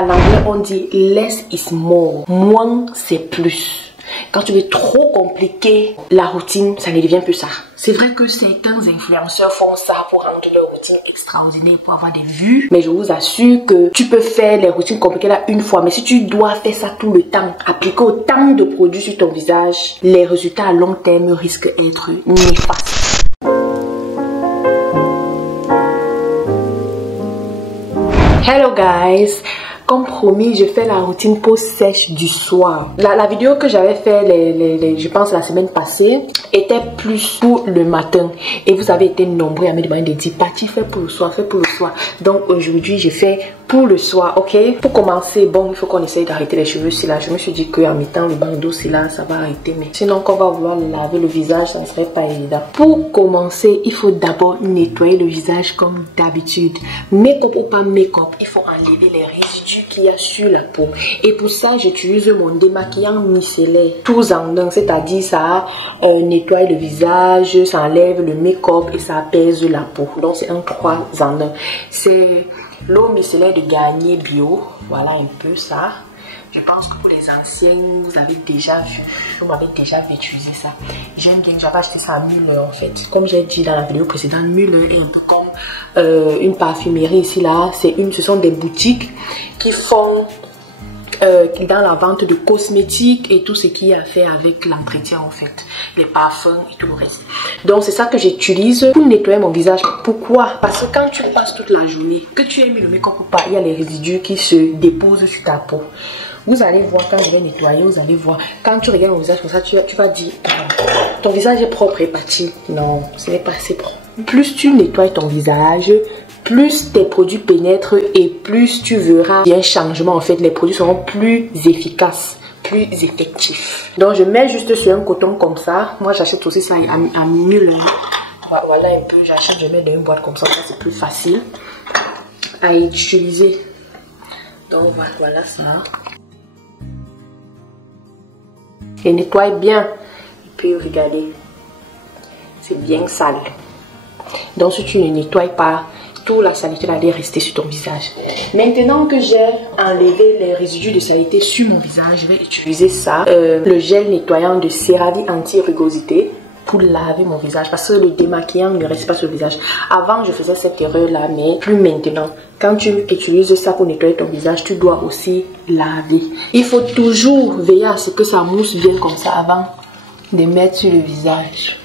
À l'anglais, on dit less is more. Moins, c'est plus. Quand tu veux trop compliquer la routine, ça ne devient plus ça. C'est vrai que certains influenceurs font ça pour rendre leur routine extraordinaire, pour avoir des vues. Mais je vous assure que tu peux faire les routines compliquées là une fois. Mais si tu dois faire ça tout le temps, appliquer autant de produits sur ton visage, les résultats à long terme risquent d'être néfastes. Hello guys! Comme promis, je fais la routine pause sèche du soir. La vidéo que j'avais fait, je pense la semaine passée, était plus pour le matin. Et vous avez été nombreux à me demander de dire, Patty, fais pour le soir, fais pour le soir. Donc aujourd'hui, je fais pour le soir, ok? Pour commencer, bon, il faut qu'on essaye d'arrêter les cheveux si là. Je me suis dit qu'en mettant le bandeau si là, ça va arrêter. Mais sinon, quand on va vouloir laver le visage, ça ne serait pas évident. Pour commencer, il faut d'abord nettoyer le visage comme d'habitude. Make-up ou pas make-up, il faut enlever les résidus qu'il y a sur la peau. Et pour ça, j'utilise mon démaquillant micellaire. Tous en un, c'est-à-dire ça nettoie le visage, ça enlève le make-up et ça apaise la peau. Donc c'est un 3 en 1. C'est l'eau micellaire de Garnier Bio. Voilà un peu ça. Je pense que pour les anciens, vous avez déjà vu. Vous m'avez déjà vu utiliser ça. J'aime bien, j'avais acheté ça à Müller en fait. Comme j'ai dit dans la vidéo précédente, Müller est un peu comme une parfumerie ici là. Ce sont des boutiques qui font dans la vente de cosmétiques et tout ce qui a à faire avec l'entretien en fait, les parfums et tout le reste. Donc c'est ça que j'utilise pour nettoyer mon visage. Pourquoi? Parce que quand tu passes toute la journée, que tu aies mis le make-up ou pas, il y a les résidus qui se déposent sur ta peau. Vous allez voir quand je vais nettoyer, vous allez voir. Quand tu regardes mon visage comme ça, tu vas dire, ton visage est propre et parti. Non, ce n'est pas assez propre. Plus tu nettoies ton visage, plus tes produits pénètrent et plus tu verras un changement. En fait, les produits seront plus efficaces, plus effectifs. Donc, je mets juste sur un coton comme ça. Moi, j'achète aussi ça à Müller. Voilà un peu, j'achète, je mets dans une boîte comme ça, c'est plus facile à utiliser. Donc, voilà ça. Et nettoie bien. Et puis, regardez, c'est bien sale. Donc, si tu ne nettoies pas, toute la saleté allait rester sur ton visage. Maintenant que j'ai enlevé les résidus de saleté sur mon visage, je vais utiliser ça, le gel nettoyant de CeraVe anti-rugosité pour laver mon visage parce que le démaquillant ne reste pas sur le visage. Avant, je faisais cette erreur-là, mais plus maintenant. Quand tu utilises ça pour nettoyer ton visage, tu dois aussi laver. Il faut toujours veiller à ce que ça mousse bien comme ça avant de mettre sur le visage.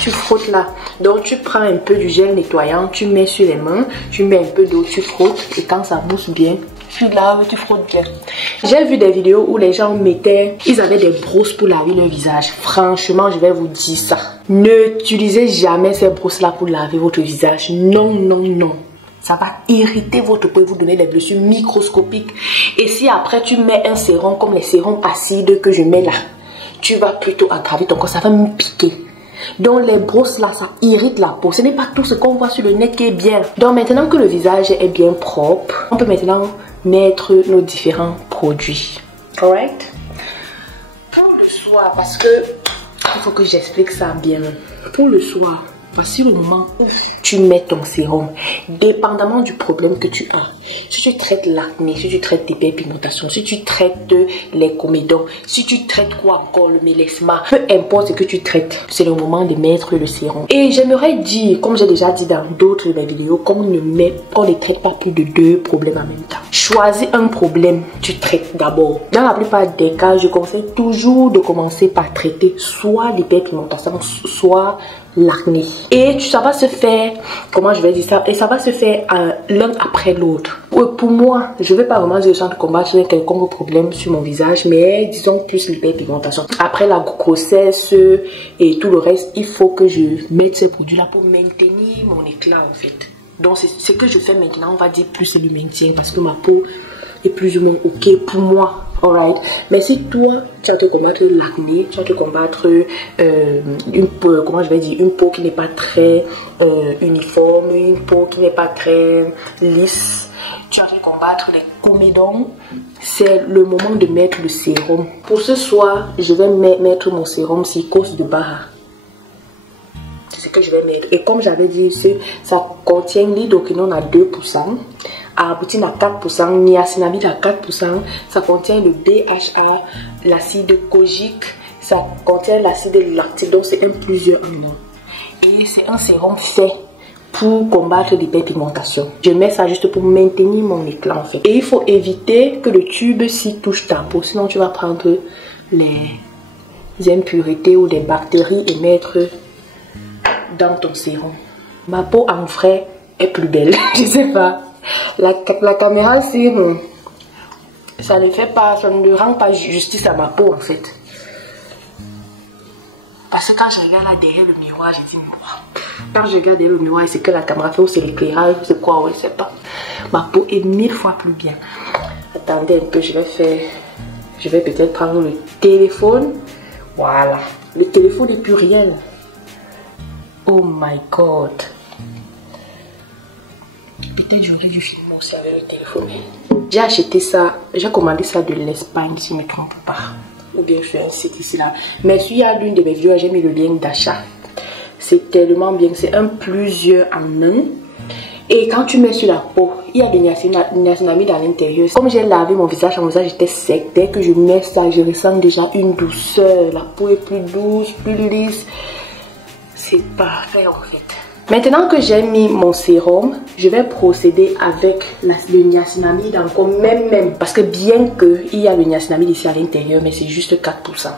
Tu frottes là. Donc tu prends un peu du gel nettoyant, tu mets sur les mains, tu mets un peu d'eau, tu frottes et quand ça mousse bien, tu laves, tu frottes bien. J'ai vu des vidéos où les gens ils avaient des brosses pour laver leur visage. Franchement, je vais vous dire ça. N'utilisez jamais ces brosses là pour laver votre visage. Non, non, non. Ça va irriter votre peau et vous donner des blessures microscopiques. Et si après tu mets un sérum comme les sérums acides que je mets là, tu vas plutôt aggraver ton corps, ça va me piquer. Donc les brosses là, ça irrite la peau. Ce n'est pas tout ce qu'on voit sur le net qui est bien. Donc maintenant que le visage est bien propre, on peut maintenant mettre nos différents produits. Alright? Pour le soir, parce que il faut que j'explique ça bien. Pour le soir, voici le moment où tu mets ton sérum. Dépendamment du problème que tu as. Si tu traites l'acné, si tu traites l'hyperpigmentation, si tu traites les comédons, si tu traites quoi encore, le mélasma, peu importe ce que tu traites, c'est le moment de mettre le sérum. Et j'aimerais dire, comme j'ai déjà dit dans d'autres vidéos, qu'on ne traite pas plus de 2 problèmes en même temps. Choisis un problème, tu traites d'abord. Dans la plupart des cas, je conseille toujours de commencer par traiter soit l'hyperpigmentation, soit l'acné. Et ça va se faire, comment je vais dire ça, et ça va se faire l'un après l'autre. Pour moi, je ne vais pas vraiment dire le centre de combattre quelconque problème sur mon visage, mais disons plus l'hyperpigmentation. Après la grossesse et tout le reste, il faut que je mette ces produits-là pour maintenir mon éclat en fait. Donc c'est ce que je fais maintenant, on va dire plus le maintien parce que ma peau est plus ou moins ok pour moi. Alright, mais si toi tu vas te combattre l'acné, tu vas te combattre une peau, comment je vais dire, une peau qui n'est pas très uniforme, une peau qui n'est pas très lisse, tu vas te combattre les comédons, c'est le moment de mettre le sérum. Pour ce soir, je vais mettre mon sérum Psychose de Baha. C'est ce que je vais mettre. Et comme j'avais dit, ça contient l'hydroquinone à 2%, arbutin à 4%, niacinamide à 4%, ça contient le DHA, l'acide kojique, ça contient l'acide lactique, donc c'est un plusieurs en un. Et c'est un sérum fait pour combattre l'hyperpigmentation. Je mets ça juste pour maintenir mon éclat en fait. Et il faut éviter que le tube s'y touche ta peau, sinon tu vas prendre les impuretés ou des bactéries et mettre dans ton sérum. Ma peau en vrai est plus belle, je sais pas. La caméra si ça ne fait pas, ça ne rend pas justice à ma peau en fait. Parce que quand je regarde là derrière le miroir, je dis quand je regarde derrière le miroir, c'est que la caméra fait ou c'est l'éclairage, c'est quoi, ouais, c'est pas. Ma peau est 1000 fois plus bien. Attendez un peu, je vais peut-être prendre le téléphone. Voilà, le téléphone est plus réel. Oh my god. Peut-être j'aurais dû filmer aussi avec le téléphone. J'ai acheté ça, j'ai commandé ça de l'Espagne si je ne me trompe pas. Ou bien je suis un site ici là. Mais s'il y a l'une de mes vidéos, j'ai mis le lien d'achat. C'est tellement bien, c'est un plusieurs en un. Et quand tu mets sur la peau, il y a des niacinamide à l'intérieur. Comme j'ai lavé mon visage était sec. Dès que je mets ça, je ressens déjà une douceur. La peau est plus douce, plus lisse. C'est parfait en fait. Maintenant que j'ai mis mon sérum, je vais procéder avec le niacinamide encore même. Parce que bien qu'il y a le niacinamide ici à l'intérieur, mais c'est juste 4%.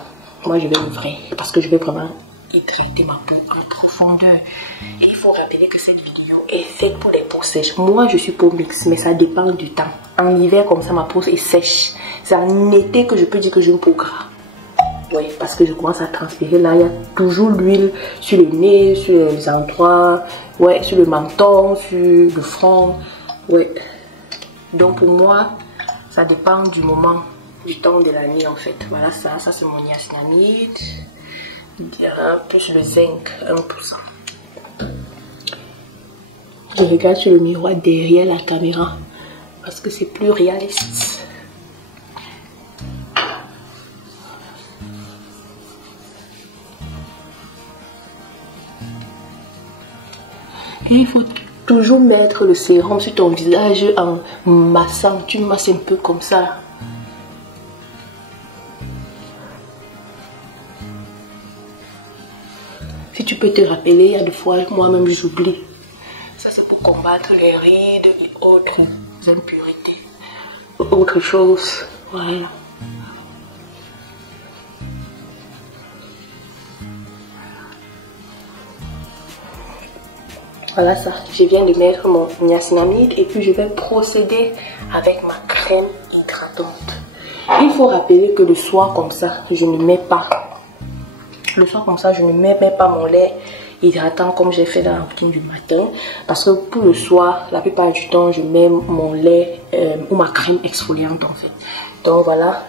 Moi je vais l'ouvrir parce que je vais vraiment hydrater ma peau en profondeur. Et il faut rappeler que cette vidéo est faite pour les peaux sèches. Moi je suis peau mixte, mais ça dépend du temps. En hiver comme ça ma peau est sèche. C'est en été que je peux dire que j'ai une peau grasse. Oui, parce que je commence à transpirer. Là, il y a toujours l'huile sur le nez, sur les endroits, ouais, sur le menton, sur le front. Ouais. Donc pour moi, ça dépend du moment, du temps de la nuit en fait. Voilà ça c'est mon niacinamide. Plus le zinc, 1%. Je regarde sur le miroir derrière la caméra parce que c'est plus réaliste. Et il faut toujours mettre le sérum sur ton visage en massant. Tu masses un peu comme ça. Si tu peux te rappeler, il y a des fois, moi-même j'oublie. Ça c'est pour combattre les rides et autres impuretés. Autre chose. Voilà. Voilà ça, je viens de mettre mon niacinamide et puis je vais procéder avec ma crème hydratante. Il faut rappeler que le soir comme ça, je ne mets pas. Le soir comme ça, je ne mets même pas mon lait hydratant comme j'ai fait dans la routine du matin. Parce que pour le soir, la plupart du temps, je mets mon lait ou ma crème exfoliante en fait. Donc voilà,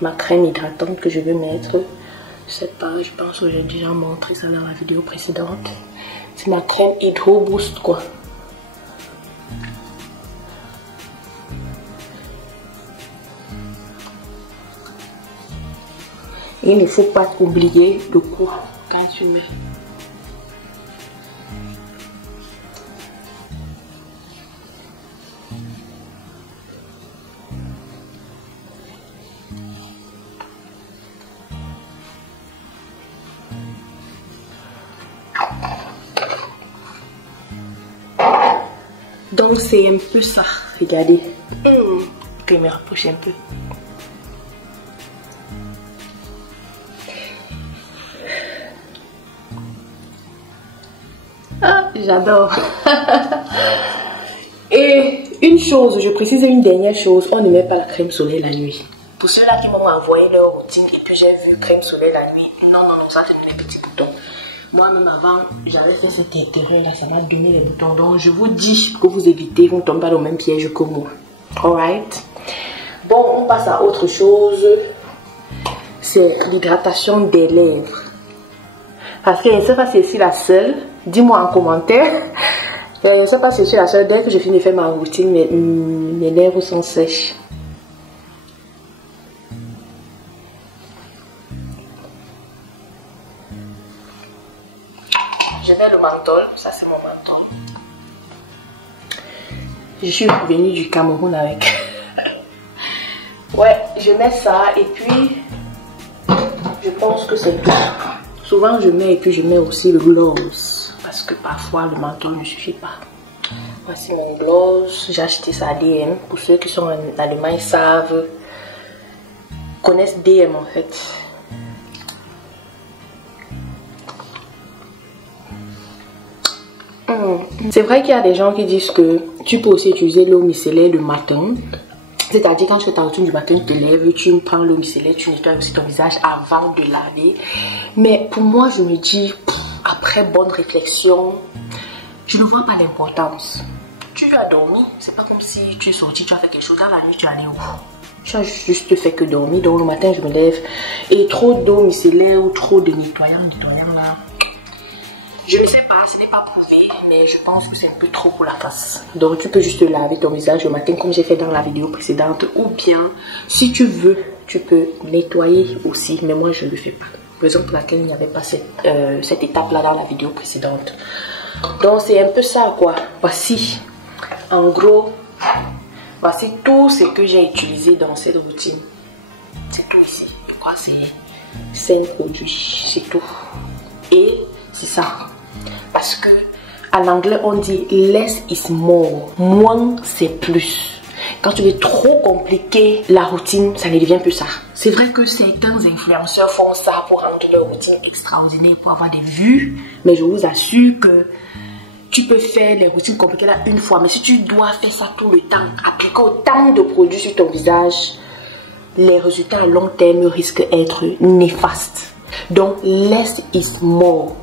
ma crème hydratante que je vais mettre. Je sais pas, je pense que j'ai déjà montré ça dans la vidéo précédente. C'est ma crème Hydro Boost quoi. Il ne faut pas oublier le cou quand tu mets. Donc c'est un peu ça, regardez. Je me rapproche un peu. Ah, j'adore. Et une chose, je précise une dernière chose, on ne met pas la crème solaire la nuit. Pour ceux-là qui m'ont envoyé leur routine et puis j'ai vu crème solaire la nuit, non, ça c'est mes petits boutons. Moi-même avant, j'avais fait cette erreur là, ça m'a donné les boutons. Donc je vous dis que vous évitez, vous ne tombez pas dans le même piège que moi. Alright. Bon, on passe à autre chose. C'est l'hydratation des lèvres. Parce que je ne sais pas si je suis la seule. Dis-moi en commentaire. Je ne sais pas si je suis la seule. Dès que je finis de faire ma routine, mes lèvres sont sèches. Je mets le menthol. Ça, c'est mon menthol. Je suis venue du Cameroun avec. Ouais, je mets ça et puis je pense que c'est tout. Souvent je mets et puis je mets aussi le gloss parce que parfois le manteau ne suffit pas. Voici mon gloss, j'ai acheté ça à DM. Pour ceux qui sont en Allemagne savent, connaissent DM en fait. C'est vrai qu'il y a des gens qui disent que tu peux aussi utiliser l'eau micellaire le matin. C'est-à-dire quand tu fais ta routine du matin, tu te lèves, tu prends l'eau micellaire, tu nettoies aussi ton visage avant de laver. Mais pour moi, je me dis, après bonne réflexion, je ne vois pas l'importance. Tu as dormi, c'est pas comme si tu es sorti, tu as fait quelque chose. Dans la nuit, tu es allé où? Tu as juste fait que dormir. Donc le matin, je me lève et trop d'eau micellaire ou trop de nettoyant là. Je ne sais pas, ce n'est pas prouvé, mais je pense que c'est un peu trop pour la face. Donc tu peux juste laver ton visage le matin comme j'ai fait dans la vidéo précédente. Ou bien, si tu veux, tu peux nettoyer aussi. Mais moi, je ne le fais pas. Raison pour laquelle il n'y avait pas cette étape-là dans la vidéo précédente. Donc c'est un peu ça quoi. Voici, en gros, voici tout ce que j'ai utilisé dans cette routine. C'est tout ici. Je crois que c'est 5 produits. C'est tout. Et c'est ça. Parce que à l'anglais on dit less is more. Moins c'est plus. Quand tu veux trop compliquer la routine, ça ne devient plus ça. C'est vrai que certains influenceurs font ça pour rendre leur routine extraordinaire, pour avoir des vues. Mais je vous assure que tu peux faire les routines compliquées là une fois. Mais si tu dois faire ça tout le temps, appliquer autant de produits sur ton visage, les résultats à long terme risquent d'être néfastes. Donc less is more.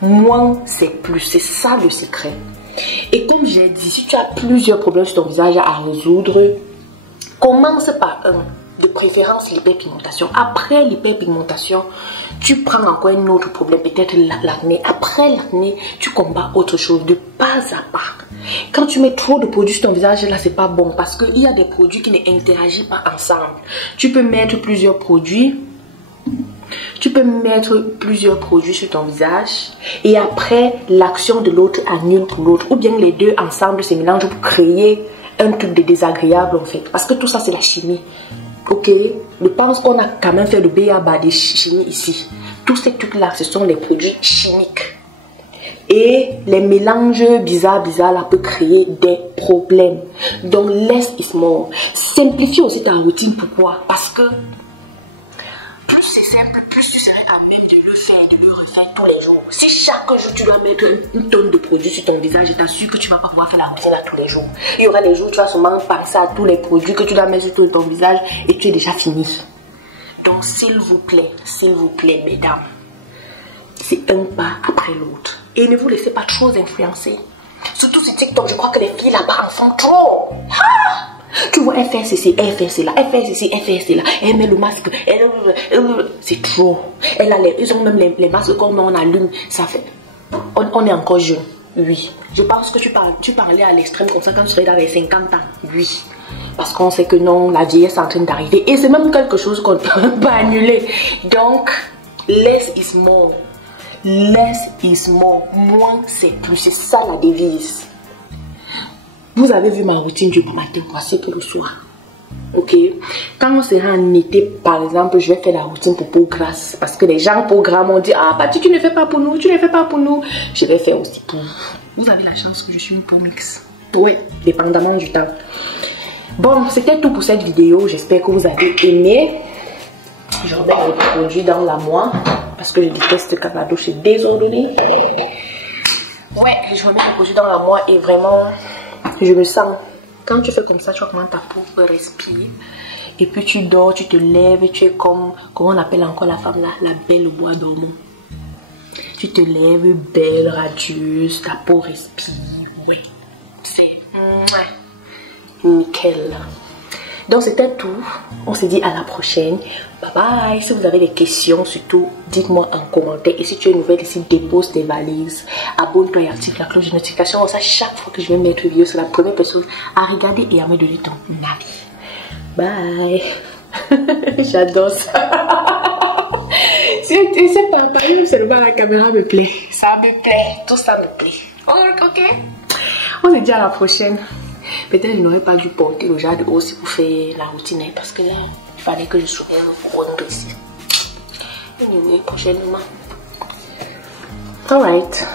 Moins c'est plus, c'est ça le secret. Et comme j'ai dit, si tu as plusieurs problèmes sur ton visage à résoudre, commence par un, de préférence l'hyperpigmentation. Après l'hyperpigmentation, tu prends encore un autre problème, peut-être l'acné. Après l'acné, tu combats autre chose de pas à pas. Quand tu mets trop de produits sur ton visage, là c'est pas bon parce qu'il y a des produits qui ne interagissent pas ensemble. Tu peux mettre plusieurs produits. Tu peux mettre plusieurs produits sur ton visage et après l'action de l'autre annule pour l'autre. Ou bien les deux ensemble se mélangent pour créer un truc de désagréable en fait. Parce que tout ça c'est la chimie. Ok, je pense qu'on a quand même fait le b.a.-ba des chimies ici. Tous ces trucs là ce sont les produits chimiques. Et les mélanges bizarres là peuvent créer des problèmes. Donc less is more. Simplifie aussi ta routine. Pourquoi? Parce que plus c'est simple, plus tu serais à même de le faire, de le refaire tous les jours. Si chaque jour tu dois mettre une tonne de produits sur ton visage, je t'assure que tu ne vas pas pouvoir faire la routine là tous les jours. Il y aura des jours où tu vas sûrement penser à tous les produits que tu dois mettre sur tout ton visage et tu es déjà fini. Donc s'il vous plaît, mesdames, c'est un pas après l'autre. Et ne vous laissez pas trop influencer. Surtout sur TikTok, je crois que les filles là-bas en font trop. Ah! Tu vois, elle fait ceci, elle fait cela, elle fait ceci, elle fait cela, elle met le masque, c'est trop. Ils ont même les masques comme on allume, ça fait. On est encore jeune, oui. Je pense que tu parlais à l'extrême comme ça quand tu serais dans les 50 ans, oui. Parce qu'on sait que non, la vieillesse est en train d'arriver. Et c'est même quelque chose qu'on ne peut pas annuler. Donc, less is more. Less is more. Moins c'est plus. C'est ça la devise. Vous avez vu ma routine du matin, voici pour le soir. Ok. Quand on sera en été, par exemple, je vais faire la routine pour peau grasse. Parce que les gens peau grasse m'ont dit, ah, Patty, tu ne fais pas pour nous, tu ne fais pas pour nous. Je vais faire aussi pour vous. Vous avez la chance que je suis une peau mix. Oui, dépendamment du temps. Bon, c'était tout pour cette vidéo. J'espère que vous avez aimé. Je remets les produits dans la moire. Parce que je déteste quand la douche est désordonnée. Ouais, je remets les produits dans la moire et vraiment... Je me sens, quand tu fais comme ça, tu vois comment ta peau respire. Et puis tu dors, tu te lèves, tu es comme, comment on appelle encore la femme là, la belle au bois dormant. Tu te lèves belle, radieuse, ta peau respire. Oui, c'est nickel. Donc c'était tout. On se dit à la prochaine. Bye bye. Si vous avez des questions, surtout dites-moi en commentaire. Et si tu es nouvelle ici, dépose tes valises. Abonne-toi et active la cloche de notification. Comme ça, chaque fois que je vais mettre une vidéo, c'est la première personne à regarder et à me donner ton avis. Bye. J'adore ça. C'est pas seulement la caméra me plaît. Ça me plaît. Tout ça me plaît. Ok. On se dit à la prochaine. Peut-être je n'aurais pas dû porter le genre de haut aussi pour faire la routine, hein, parce que là, il fallait que je soumette le couronne ici. Anyway, prochainement. Alright.